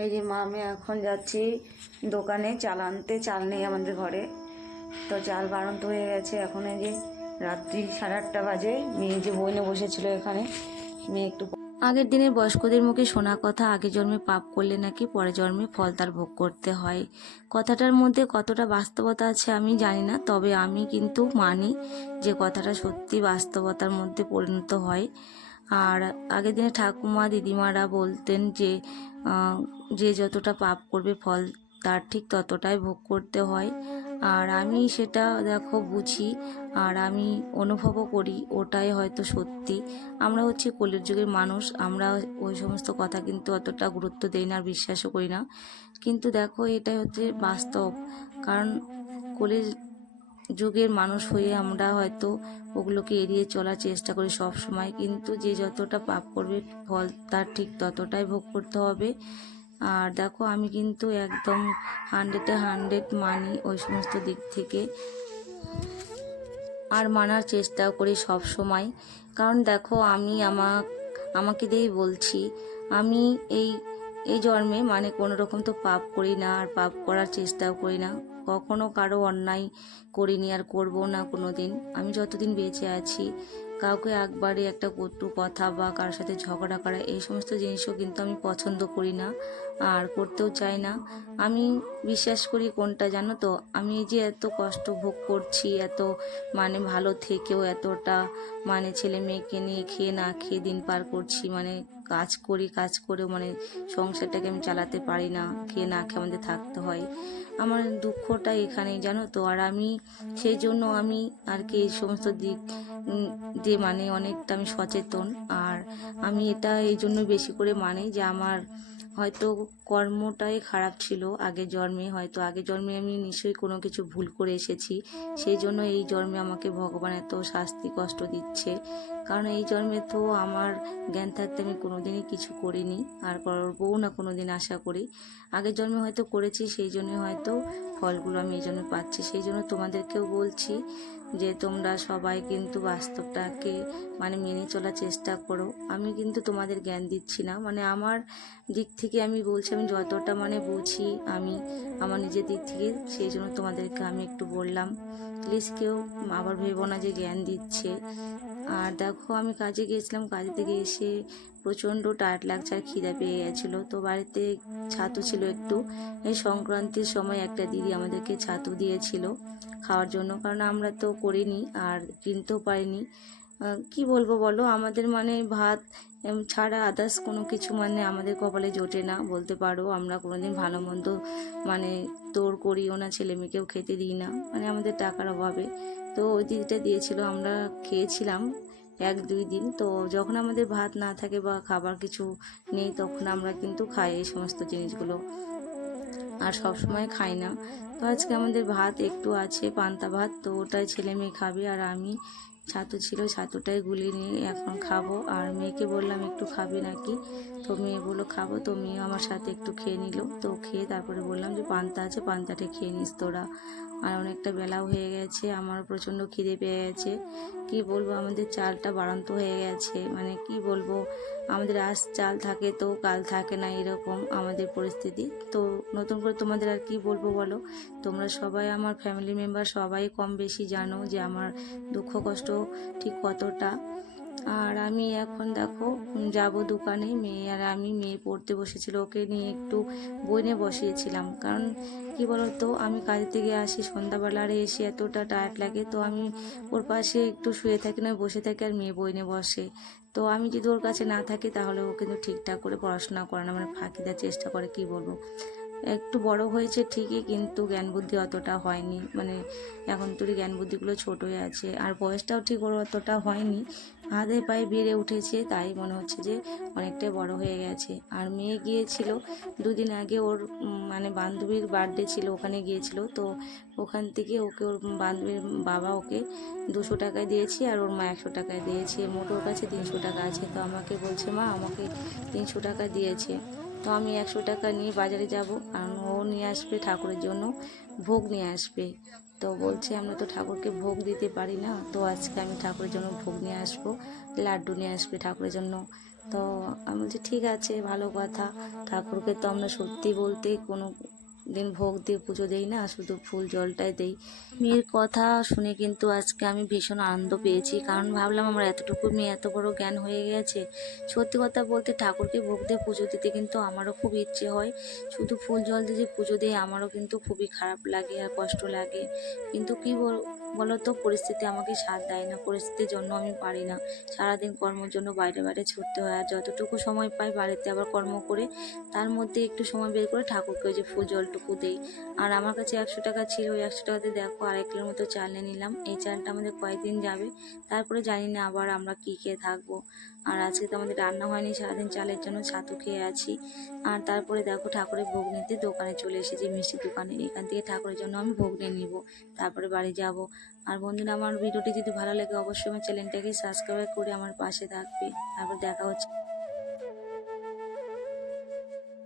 এই যে মা আমি এখন যাচ্ছি দোকানে চাল আনতে। চাল নেই আমাদের ঘরে, তো চাল বাড়ন্ত হয়ে গেছে। এখন এই যে রাত্রি 8:30 বাজে। মেয়ে যে বইনে বসেছিল এখানে, মেয়ে একটু আগের দিনের বয়স্কদের মুখে শোনা কথা, আগের জন্মে পাপ করলে নাকি পরের জন্মে ফল তার ভোগ করতে হয়। কথাটার মধ্যে কতটা বাস্তবতা আছে আমি জানি না, তবে আমি কিন্তু মানি যে কথাটা সত্যি বাস্তবতার মধ্যে পরিণত হয়। আর আগের দিনে ঠাকুমা দিদিমারা বলতেন যে যে যতটা পাপ করবে ফল তার ঠিক ততটাই ভোগ করতে হয়। আর আমি সেটা দেখো বুঝি, আর আমি অনুভবও করি ওটাই হয়তো সত্যি। আমরা হচ্ছে কলির যুগের মানুষ, আমরা ওই সমস্ত কথা কিন্তু অতটা গুরুত্ব দেই না আর বিশ্বাসও করি না। কিন্তু দেখো এটাই হচ্ছে বাস্তব, কারণ কলির যুগের মানুষ হয়ে আমরা হয়তো ওগুলোকে এড়িয়ে চলার চেষ্টা করি সব সময়, কিন্তু যে যতটা পাপ করবে ফল তার ঠিক ততটাই ভোগ করতে হবে। আর দেখো আমি কিন্তু একদম 100-100 মানি ওই সমস্ত দিক থেকে, আর মানার চেষ্টাও করি সব সময়। কারণ দেখো আমি আমাকে দিয়েই বলছি, আমি এই এই জন্মে মানে কোনো রকম তো পাপ করি না, আর পাপ করার চেষ্টাও করি না। কখনো কারো অন্যায় করিনি আর করবো না কোনো দিন। আমি যতদিন বেঁচে আছি কাউকে একবারে একটা কটু কথা বা কারোর সাথে ঝগড়া করা এই সমস্ত জিনিসও কিন্তু আমি পছন্দ করি না আর করতেও চাই না। আমি বিশ্বাস করি কোনটা জানো তো, আমি যে এত কষ্ট ভোগ করছি, এত মানে ভালো থেকেও এতটা মানে ছেলে মেয়েকে নিয়ে খেয়ে না খেয়ে দিন পার করছি, মানে কাজ করে মানে সংসারটাকে আমি চালাতে পারি না, খেয়ে না খেয়ে আমাদের থাকতে হয়। আমার দুঃখটা এখানেই জানো তো। আর আমি সেই জন্য আমি আর কি এই সমস্ত দিক দিয়ে মানে অনেকটা আমি সচেতন। আর আমি এটা এই জন্য বেশি করে মানি যে আমার হয়তো কর্মটাই খারাপ ছিল আগের জন্মে, হয়তো আগের জন্মে আমি নিশ্চয়ই কোনো কিছু ভুল করে এসেছি, সেই জন্য এই জন্মে আমাকে ভগবান এত শাস্তি কষ্ট দিচ্ছে। কারণ এই জন্মে তো আমার জ্ঞান থাকতে আমি কোনোদিনই কিছু করিনি, আর করবও না কোনো দিন আশা করি। আগের জন্মে হয়তো করেছি, সেই জন্যই হয়তো ফলগুলো আমি এই জন্য পাচ্ছি। সেই জন্য তোমাদেরকেও বলছি যে তোমরা সবাই কিন্তু বাস্তবটাকে মানে মেনে চলার চেষ্টা করো। আমি কিন্তু তোমাদের জ্ঞান দিচ্ছি না, মানে আমার দিক থেকে আমি বলছি, আমি যতটা মানে বুঝি আমি আমার নিজের দিক থেকে, সেই জন্য তোমাদেরকে আমি একটু বললাম। প্লিজ কেউ আবার ভেবো না যে জ্ঞান দিচ্ছে। আর দেখো আমি কাজে গিয়েছিলাম, কাজে থেকে এসে প্রচণ্ড টায়ার্ড লাগছে আর খিদে পেয়ে গেছিলো। তো বাড়িতে ছাতু ছিল একটু, এই সংক্রান্তির সময় একটা দিদি আমাদেরকে ছাতু দিয়েছিল খাওয়ার জন্য, কারণ আমরা তো করিনি আর কিনতেও পারিনি। কি বলবো বলো, আমাদের মানে ভাত ছাড়া আদার্স কোনো কিছু মানে আমাদের কপালে জোটে না বলতে পারো। আমরা কোনোদিন ভালো মন্দ মানে তোর করিও না, ছেলে মেয়েকেও খেতে দিই না, মানে আমাদের টাকার অভাবে। তো ওই দিদিটা দিয়েছিল, আমরা খেয়েছিলাম 1-2 দিন। তো যখন আমাদের ভাত না থাকে বা খাবার কিছু নেই তখন আমরা কিন্তু খাই এই সমস্ত জিনিসগুলো, আর সব সময় খাই না। তো আজকে আমাদের ভাত একটু আছে, পান্তা ভাত, তো ওটাই ছেলে মেয়ে খাবে। আর আমি ছাতু ছিল, ছাতুটাই গুলিয়ে নিয়ে এখন খাবো। আর মেয়েকে বললাম একটু খাবে নাকি, তো মেয়ে বললো খাবো। তো মেয়ে আমার সাথে একটু খেয়ে নিল, তো খেয়ে তারপরে বললাম যে পান্তা আছে, পান্তাটা খেয়ে নিস তোরা। আর অনেকটা বেলাও হয়ে গেছে, আমার প্রচণ্ড খিদে পেয়ে গেছে। কি বলবো, আমাদের চালটা বাড়ন্ত হয়ে গেছে, মানে কি বলবো, আমাদের আজ চাল থাকে তো কাল থাকে না, এরকম আমাদের পরিস্থিতি। তো নতুন করে তোমাদের আর কি বলবো বলো, তোমরা সবাই আমার ফ্যামিলি মেম্বার সবাই কম বেশি জানো যে আমার দুঃখ কষ্ট ঠিক কতটা। আর আমি এখন দেখো যাব দোকানে, মেয়ে আর আমি, মেয়ে পড়তে বসেছিল, ওকে নিয়ে একটু বই নিয়ে বসিয়েছিলাম। কারণ কি বলতো, আমি কাজ থেকে আসি সন্ধ্যাবেলা, আর এসে এতটা টায়ার্ড লাগে, তো আমি ওর পাশে একটু শুয়ে থাকি না বসে থাকি, আর মেয়ে বই নিয়ে বসে। তো আমি যদি ওর কাছে না থাকি তাহলে ও কিন্তু ঠিকঠাক করে পড়াশোনা করে না, মানে ফাঁকি দেওয়ার চেষ্টা করে। কি বলবো, একটু বড় হয়েছে ঠিকই, কিন্তু জ্ঞান বুদ্ধি অতটা হয়নি, মানে এখন তোরই জ্ঞান বুদ্ধিগুলো ছোট হয়ে আছে, আর বয়সটাও ঠিক ওর অতটা হয়নি, হাতে পায়ে বেড়ে উঠেছে, তাই মনে হচ্ছে যে অনেকটাই বড় হয়ে গেছে। আর মেয়ে গিয়েছিল 2 দিন আগে, ওর মানে বান্ধবীর বার্থডে ছিল, ওখানে গিয়েছিল। তো ওখান থেকে ওকে ওর বান্ধবীর বাবা ওকে 200 টাকায় দিয়েছি, আর ওর মা 100 টাকায় দিয়েছে, মোট ওর কাছে 300 টাকা আছে। তো আমাকে বলছে মা আমাকে 300 টাকা দিয়েছে। তো আমি 100 টাকা নিয়ে বাজারে যাব, কারণ ও নিয়ে আসবে ঠাকুরের জন্য ভোগ নিয়ে আসবে। তো বলছে আমরা তো ঠাকুরকে ভোগ দিতে পারি না, তো আজকে আমি ঠাকুরের জন্য ভোগ নিয়ে আসবো, লাড্ডু নিয়ে আসবে ঠাকুরের জন্য। তো আমি বলছি ঠিক আছে, ভালো কথা। ঠাকুরকে তো আমরা সত্যি বলতে কোনো দিন ভোগ দিয়ে পুজো দেই না, শুধু ফুল জলটাই দেই। মেয়ের কথা শুনে কিন্তু আজকে আমি ভীষণ আনন্দ পেয়েছি, কারণ ভাবলাম আমার এতটুকু মেয়ে এত বড় জ্ঞান হয়ে গেছে। সত্যি কথা বলতে ঠাকুরকে ভোগ দিয়ে পুজো দিতে কিন্তু আমারও খুব ইচ্ছে হয়। শুধু ফুল জল দিয়ে যে পুজো দিই আমারও কিন্তু খুবই খারাপ লাগে আর কষ্ট লাগে। কিন্তু কি বলো তো, পরিস্থিতি আমাকে সাথ দেয় না, পরিস্থিতির জন্য আমি পারি না। সারাদিন কর্মের জন্য বাইরে বাইরে ছুটতে হয়, আর যতটুকু সময় পাই বাড়িতে আবার কর্ম করে তার মধ্যে একটু সময় বের করে ঠাকুরকে ওই যে ফুল জলটুকু দেই। আর আমার কাছে 100 টাকা ছিল, ওই 100 টাকাতে দেখো 2.5 কিলোর মতো চাল নিয়ে নিলাম। এই চালটা আমাদের কয়েকদিন যাবে, তারপরে জানি না আবার আমরা কি খেয়ে থাকবো। আর আজকে তো আমাদের রান্না হয়নি, সারাদিন চালের জন্য ছাতু খেয়ে আছি। আর তারপরে দেখো ঠাকুরের ভোগ নিতে দোকানে চলে এসেছি, মিষ্টি দোকানে। এখান থেকে ঠাকুরের জন্য আমি ভোগ নিয়ে নিব, তারপরে বাড়ি যাব। আর বন্ধুরা, আমার ভিডিওটি যদি ভালো লাগে অবশ্যই আমার চ্যানেলটাকে সাবস্ক্রাইব করে আমার পাশে থাকবে। তারপর দেখা হচ্ছে।